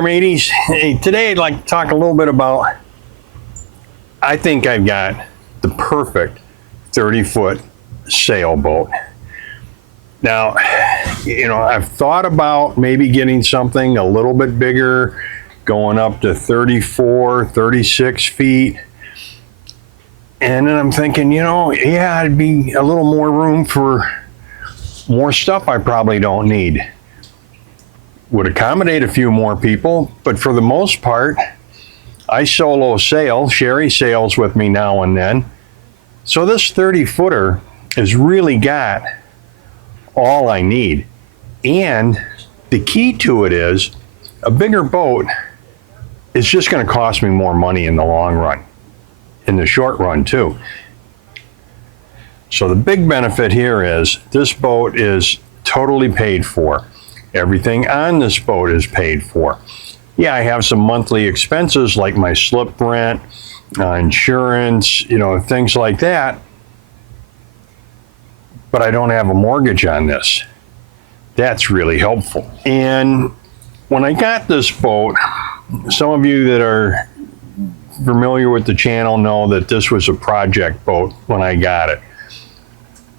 there, mateys. Hey, today I'd like to talk a little bit about, I think I've got the perfect 30-foot sailboat. Now, I've thought about maybe getting something a little bit bigger, going up to 34, 36 feet. And then I'm thinking, yeah, it'd be a little more room for more stuff I probably don't need. Would accommodate a few more people, but for the most part, I solo sail. Sherry sails with me now and then. So this 30-footer has really got all I need. And the key to it is a bigger boat is just going to cost me more money in the long run, in the short run too. So the big benefit here is this boat is totally paid for. Everything on this boat is paid for. Yeah, I have some monthly expenses like my slip rent, insurance, things like that. But I don't have a mortgage on this. That's really helpful. And when I got this boat, some of you that are familiar with the channel know that this was a project boat when I got it.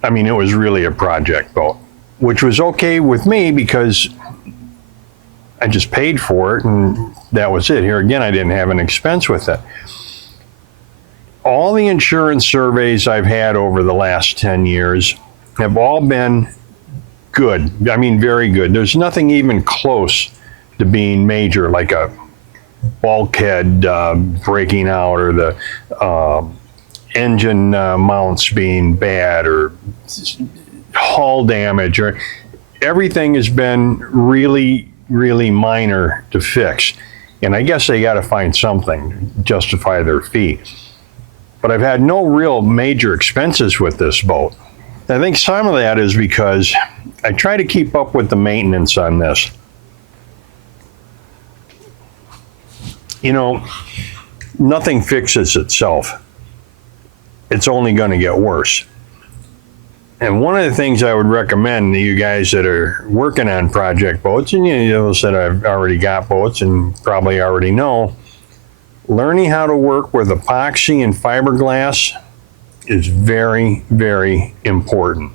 I mean, it was really a project boat, which was okay with me because I just paid for it and that was it. Here again, I didn't have an expense with it. All the insurance surveys I've had over the last 10 years have all been good. I mean, very good. There's nothing even close to being major, like a bulkhead breaking out or the engine mounts being bad or hull damage, or everything has been really minor to fix. And I guess they got to find something to justify their fee. But I've had no real major expenses with this boat. I think some of that is because I try to keep up with the maintenance on this. Nothing fixes itself. It's only going to get worse. And one of the things I would recommend to you guys that are working on project boats, and those that have already got boats and probably already know, learning how to work with epoxy and fiberglass is very, very important.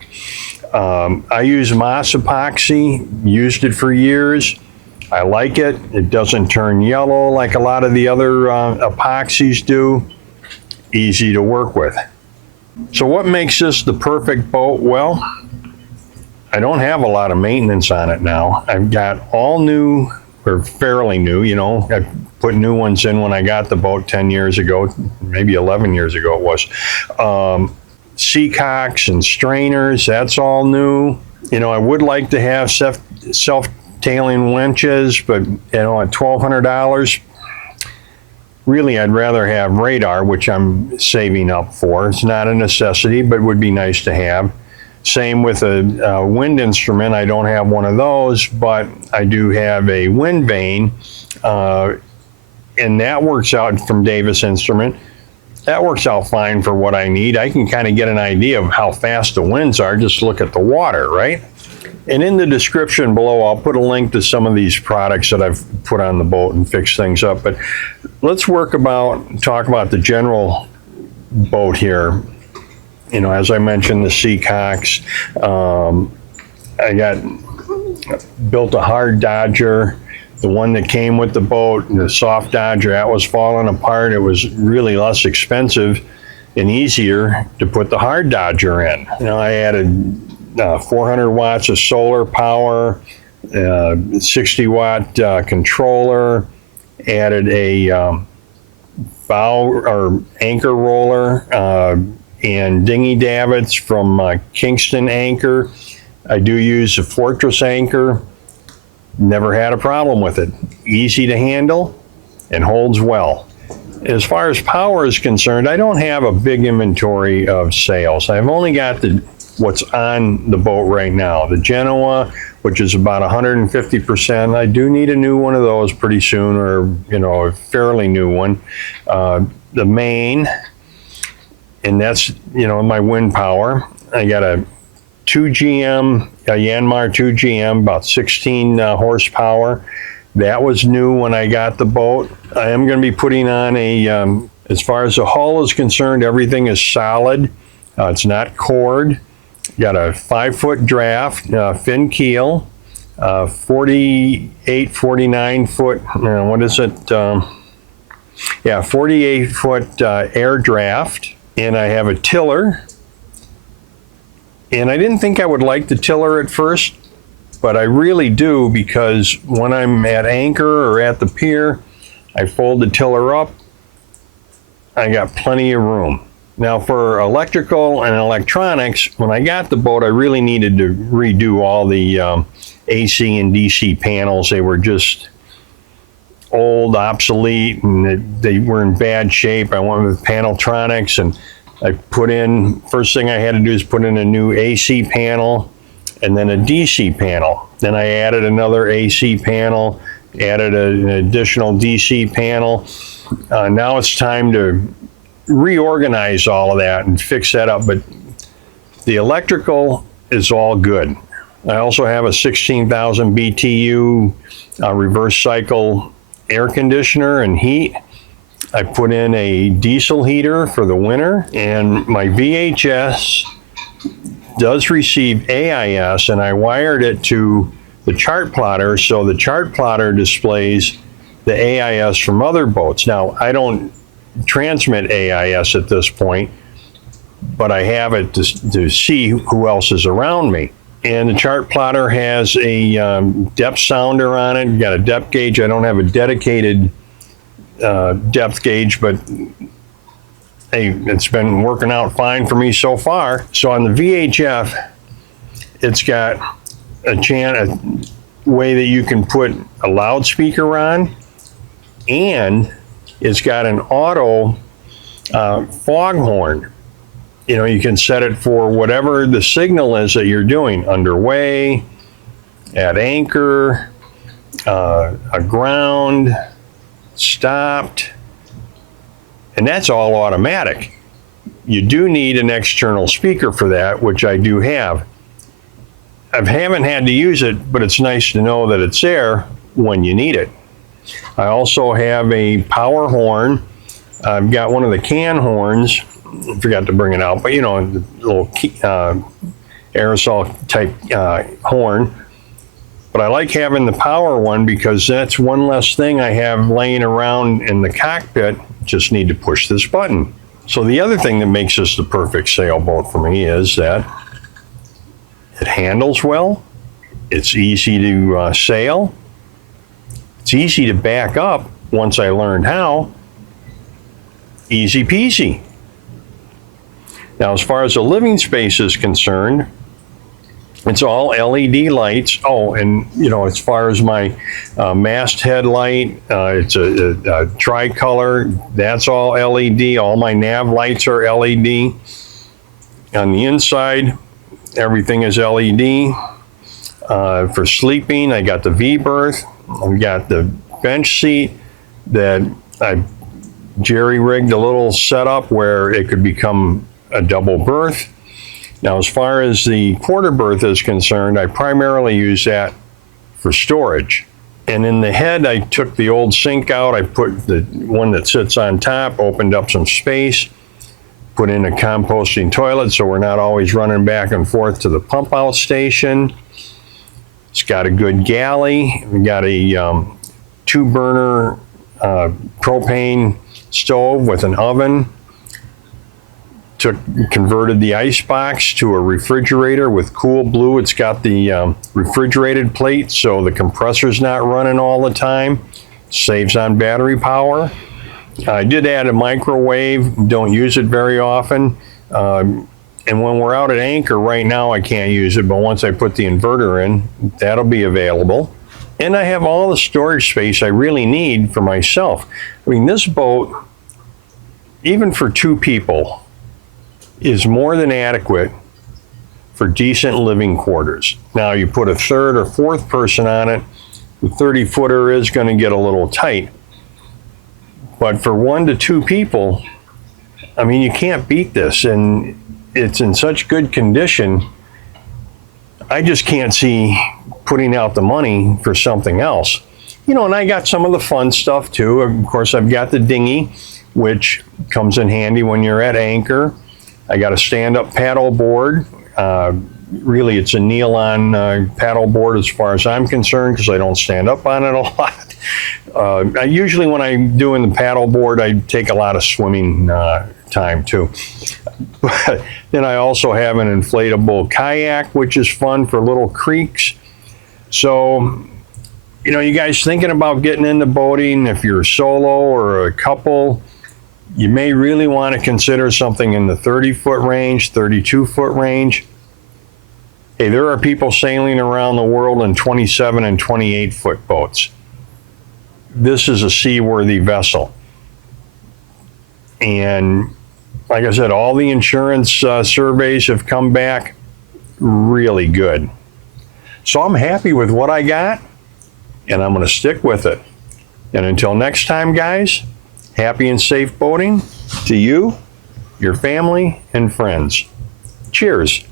I use Moss epoxy, used it for years. I like it. It doesn't turn yellow like a lot of the other epoxies do. Easy to work with. So what makes this the perfect boat? Well, I don't have a lot of maintenance on it now. I've got all new, or fairly new, I put new ones in when I got the boat 10 years ago, maybe 11 years ago it was. Seacocks and strainers, that's all new. I would like to have self-tailing winches, but at $1,200, really, I'd rather have radar, which I'm saving up for. It's not a necessity, but would be nice to have. Same with a wind instrument. I don't have one of those, but I do have a wind vane, and that works out from Davis Instrument. That works out fine for what I need. I can kind of get an idea of how fast the winds are, just look at the water, right? And in the description below, I'll put a link to some of these products that I've put on the boat and fixed things up. But let's talk about the general boat here. As I mentioned, the Seacocks. I built a hard Dodger. The one that came with the boat, the soft Dodger, that was falling apart. It was really less expensive and easier to put the hard Dodger in. I added 400 watts of solar power, 60 watt controller, added a bow or anchor roller and dinghy davits from Kingston Anchor. I do use a Fortress anchor. Never had a problem with it. Easy to handle and holds well. As far as power is concerned, I don't have a big inventory of sails. I've only got what's on the boat right now. The Genoa, which is about 150%. I do need a new one of those pretty soon, or a fairly new one. The Maine, and that's my wind power. I got a 2GM, a Yanmar 2GM, about 16 horsepower. That was new when I got the boat. I am going to be putting on as far as the hull is concerned, everything is solid. It's not cored. Got a 5-foot draft, fin keel, 48, 49 foot, what is it? 48 foot air draft. And I have a tiller. And I didn't think I would like the tiller at first, but I really do, because when I'm at anchor or at the pier, I fold the tiller up. I got plenty of room. Now for electrical and electronics, when I got the boat, I really needed to redo all the AC and DC panels. They were just old, obsolete, and they were in bad shape. I went with Paneltronics, and I put in, first thing I had to do is put in a new AC panel and then a DC panel. Then I added another AC panel, added an additional DC panel. Now it's time to reorganize all of that and fix that up, but the electrical is all good. I also have a 16,000 BTU reverse cycle air conditioner and heat. I put in a diesel heater for the winter, and my VHS does receive AIS, and I wired it to the chart plotter, so the chart plotter displays the AIS from other boats. Now, I don't transmit AIS at this point, but I have it to see who else is around me. And the chart plotter has a depth sounder on it. Got a depth gauge. I don't have a dedicated depth gauge, but hey, it's been working out fine for me so far. So on the VHF, it's got a way that you can put a loudspeaker on, and it's got an auto foghorn. You know, you can set it for whatever the signal is that you're doing, underway, at anchor, aground, stopped, and that's all automatic. You do need an external speaker for that, which I do have. I haven't had to use it, but it's nice to know that it's there when you need it. I also have a power horn. I've got one of the can horns. I forgot to bring it out, but you know, the little aerosol type horn. But I like having the power one because that's one less thing I have laying around in the cockpit. Just need to push this button. So the other thing that makes this the perfect sailboat for me is that it handles well. It's easy to sail. It's easy to back up once I learned how. Easy peasy. Now, as far as the living space is concerned, it's all LED lights. Oh, and you know, as far as my masthead light, it's a tricolor. That's all LED. All my nav lights are LED. On the inside, everything is LED. For sleeping, I got the V-berth. I've got the bench seat that I jerry-rigged a little setup where it could become a double berth. Now, as far as the quarter berth is concerned, I primarily use that for storage. And in the head, I took the old sink out. I put the one that sits on top, opened up some space, put in a composting toilet so we're not always running back and forth to the pump out station. It's got a good galley. We got a 2-burner propane stove with an oven. Converted the ice box to a refrigerator with Cool Blue. It's got the refrigerated plate, so the compressor's not running all the time. Saves on battery power. I did add a microwave. Don't use it very often. And when we're out at anchor right now, I can't use it, but once I put the inverter in, that'll be available. And I have all the storage space I really need for myself. I mean, this boat, even for 2 people, is more than adequate for decent living quarters. Now, you put a 3rd or 4th person on it, the 30-footer is going to get a little tight. But for 1 to 2 people, I mean, you can't beat this, and it's in such good condition. I just can't see putting out the money for something else. You know, and I got some of the fun stuff too. Of course, I've got the dinghy, which comes in handy when you're at anchor. I got a stand-up paddle board. Really, it's a kneel-on paddle board as far as I'm concerned, because I don't stand up on it a lot. I usually, when I'm doing the paddle board, I take a lot of swimming time too. But then I also have an inflatable kayak, which is fun for little creeks. So, you know, you guys thinking about getting into boating, if you're solo or a couple, you may really want to consider something in the 30-foot range, 32-foot range. Hey, there are people sailing around the world in 27 and 28-foot boats. This is a seaworthy vessel. And like I said, all the insurance surveys have come back really good. So I'm happy with what I got, and I'm going to stick with it. And until next time, guys, happy and safe boating to you, your family, and friends. Cheers.